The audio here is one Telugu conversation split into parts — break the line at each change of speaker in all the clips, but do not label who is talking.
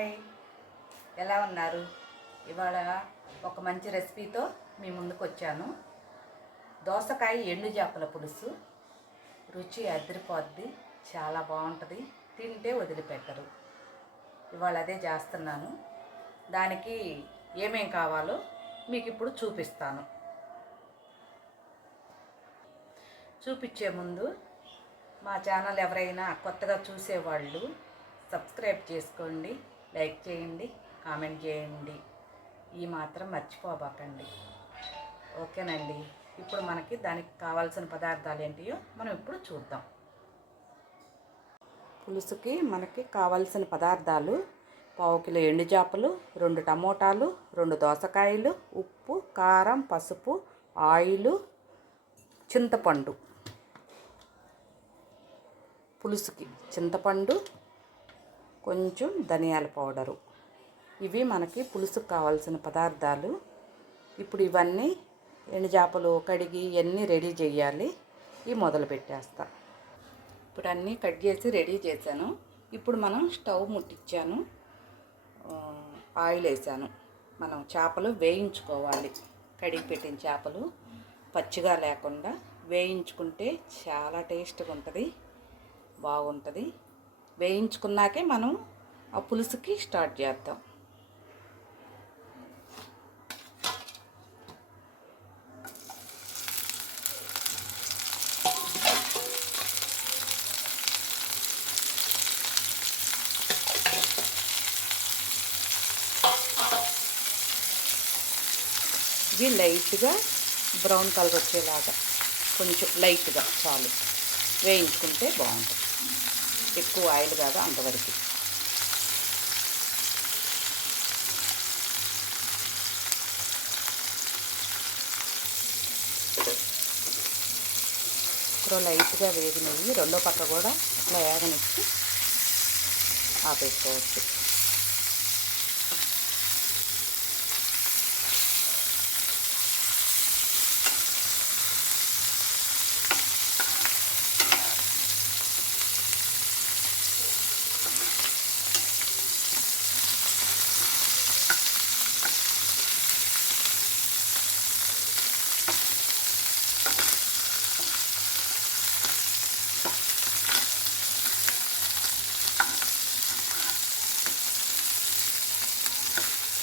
హాయ్. ఎలా ఉన్నారు? ఇవాళ ఒక మంచి రెసిపీతో మీ ముందుకు వచ్చాను దోసకాయ ఎండు చేపల పులుసు. రుచి అదిరిపోద్ది చాలా బాగుంటుంది. తింటే వదిలిపెట్టరు. ఇవాళ అదే చేస్తున్నాను. దానికి ఏమేం కావాలో మీకు ఇప్పుడు చూపిస్తాను. చూపించే ముందు మా ఛానల్ ఎవరైనా కొత్తగా చూసేవాళ్ళు సబ్స్క్రైబ్ చేసుకోండి. లైక్ చేయండి కామెంట్ చేయండి. ఈ మాత్రం మర్చిపోబాకండి. ఓకేనండి. ఇప్పుడు మనకి దానికి కావాల్సిన పదార్థాలు ఏంటియో మనం ఇప్పుడు చూద్దాం. పులుసుకి మనకి కావాల్సిన పదార్థాలు పావు కిలో ఎండు చేపలు రెండు టమోటాలు రెండు దోసకాయలు ఉప్పు కారం పసుపు ఆయిలు చింతపండు. పులుసుకి చింతపండు కొంచెం ధనియాల పౌడరు. ఇవి మనకి పులుసుకు కావాల్సిన పదార్థాలు. ఇప్పుడు ఇవన్నీ ఎండుజాపలు కడిగి ఇవన్నీ రెడీ చేయాలి. ఇవి మొదలు పెట్టేస్తా. ఇప్పుడు అన్నీ కట్ చేసి రెడీ చేశాను. ఇప్పుడు మనం స్టవ్ ముట్టించాను. ఆయిల్ వేసాను. మనం చేపలు వేయించుకోవాలి. కడిగి పెట్టిన చేపలు పచ్చిగా లేకుండా వేయించుకుంటే చాలా టేస్ట్గా ఉంటుంది బాగుంటుంది. వేయించుకున్నాకే మనం ఆ పులుసుకి స్టార్ట్ చేద్దాం. ఇవి లైట్గా బ్రౌన్ కలర్ వచ్చేలాగా కొంచెం లైట్గా చాలు. వేయించుకుంటే బాగుంటుంది. ఎక్కువ ఆయిల్ కాదు అంతవరకు. ఇప్పుడు లైట్గా వేగినవి రెండో పక్క కూడా అట్లా వేగనిచ్చి ఆపేసుకోవచ్చు.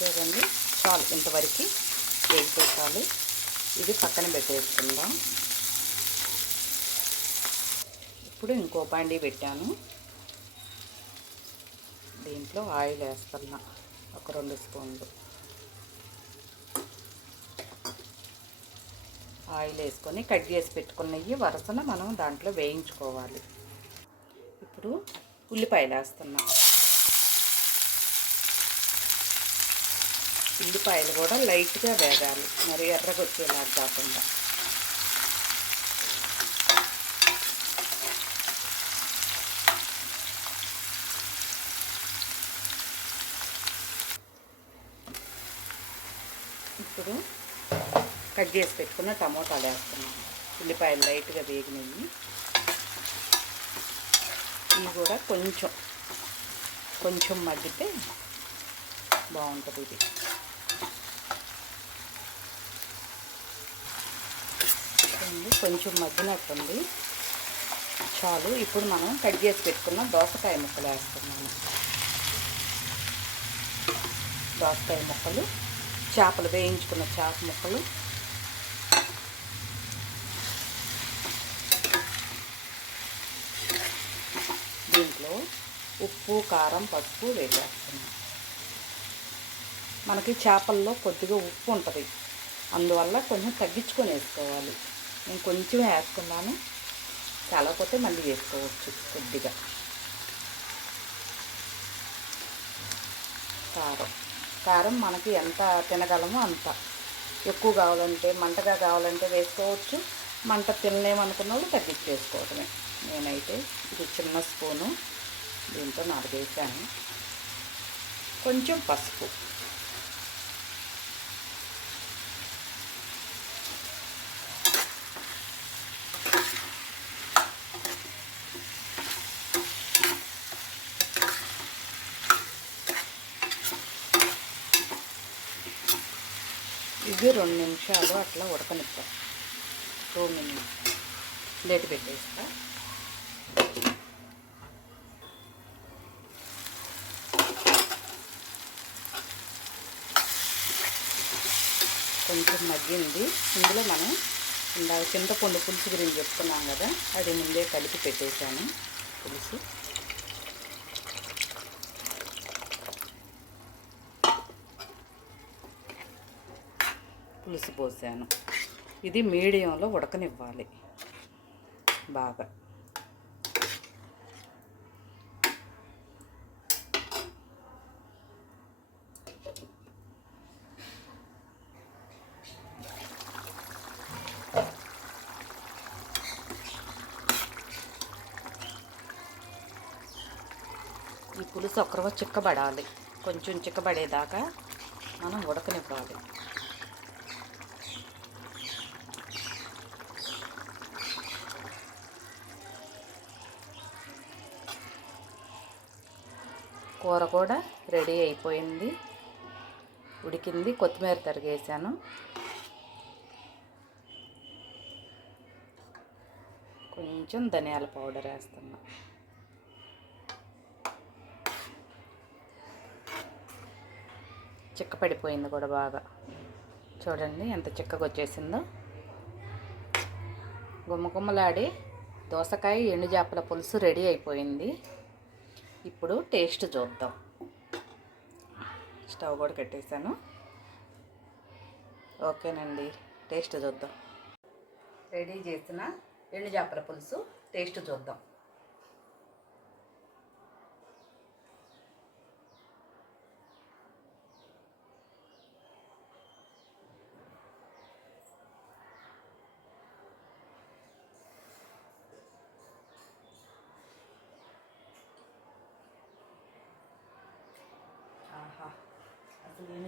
చూడండి చాలు ఇంతవరకు వేగితే చాలు ఇది పక్కన పెట్టేసుకుందాం. ఇప్పుడు ఇంకో బండి పెట్టాను. దీంట్లో ఆయిల్ వేస్తున్నా. ఒక రెండు స్పూన్లు. ఆయిల్ వేసుకొని కట్ చేసి పెట్టుకున్నవి వరుసన మనం దాంట్లో వేయించుకోవాలి. ఇప్పుడు ఉల్లిపాయలు వేస్తున్నాం. ఉల్లిపాయలు కూడా లైట్గా వేగాలి. మరి ఎర్రగొచ్చేలాగా కాకుండా. ఇప్పుడు కట్ చేసి పెట్టుకున్న టమోటాలు వేస్తున్నాను. ఉల్లిపాయలు లైట్గా వేగినవి. ఇవి కూడా కొంచెం కొంచెం మగ్గితే బాగుంటుంది ఇది. కొంచెం మగ్గినట్టుంది చాలు ఇప్పుడు మనం కట్ చేసి పెట్టుకున్న దోసకాయ ముక్కలు వేస్తున్నాము. దోసకాయ ముక్కలు చేపలు వేయించుకున్న చేప ముక్కలు. దీంట్లో ఉప్పు కారం పసుపు వేసేస్తున్నాం మనకి చేపల్లో కొద్దిగా ఉప్పు ఉంటుంది. అందువల్ల కొంచెం తగ్గించుకొని వేసుకోవాలి. నేను కొంచెం వేసుకున్నాను. చాలకపోతే మళ్ళీ వేసుకోవచ్చు కొద్దిగా. కారం. కారం మనకి ఎంత తినగలమో అంత. ఎక్కువ కావాలంటే మంటగా కావాలంటే వేసుకోవచ్చు. మంట తినలేమనుకున్న వాళ్ళు తగ్గించేసుకోవటమే. నేనైతే ఇది చిన్న స్పూను. దీంతో నాలుగు వేసాను కొంచెం పసుపు. ఇది రెండు నిమిషాలు అట్లా ఉడకనిస్తా. Two minutes. ప్లేట్ పెట్టేస్తా. కొంచెం మగ్గింది. ఇందులో మనం ఇందాక చింతపండు పులుసు గురించి చెప్పుకున్నాం కదా అది ముందే కలిపి పెట్టేశాను పులుసు. పోసాను ఇది మీడియంలో ఉడకనివ్వాలి. బాగా. ఈ పులుసు ఒక్కరవ చిక్కబడాలి. కొంచెం చిక్కబడేదాకా మనం ఉడకనివ్వాలి. కూర కూడా రెడీ అయిపోయింది. ఉడికింది. కొత్తిమీర తరిగేసాను కొంచెం ధనియాల పౌడర్ వేస్తున్నా. చిక్కపడిపోయింది కూడా బాగా. చూడండి ఎంత చిక్కగా వచ్చేసిందో. గుమ్మగుమ్మలాడి దోసకాయ ఎండు చేపల పులుసు రెడీ అయిపోయింది. ఇప్పుడు టేస్ట్ చూద్దాం. స్టవ్ కూడా కట్టేసాను ఓకేనండి టేస్ట్ చూద్దాం. రెడీ చేసిన ఎండు చేపల పులుసు టేస్ట్ చూద్దాం.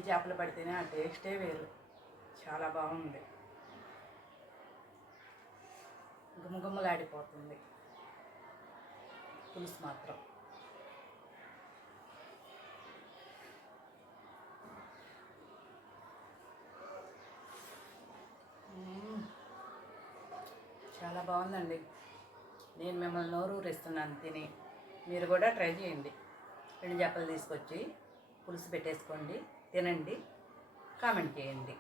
అసలు ఎన్ని చేపలు పడితేనే ఆ టేస్టే వేరు. చాలా బాగుంది. గుమగుమలాడిపోతుంది. పులుసు మాత్రం. చాలా బాగుందండి. నేను మిమ్మల్ని నోరు ఊరిస్తున్నాను తిని. మీరు కూడా ట్రై చేయండి. రెండు చేపలు తీసుకొచ్చి పులుసు పెట్టేసుకోండి. తినండి కామెంట్ చేయండి.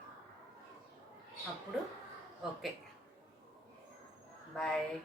అప్పుడు ఓకే. బాయ్.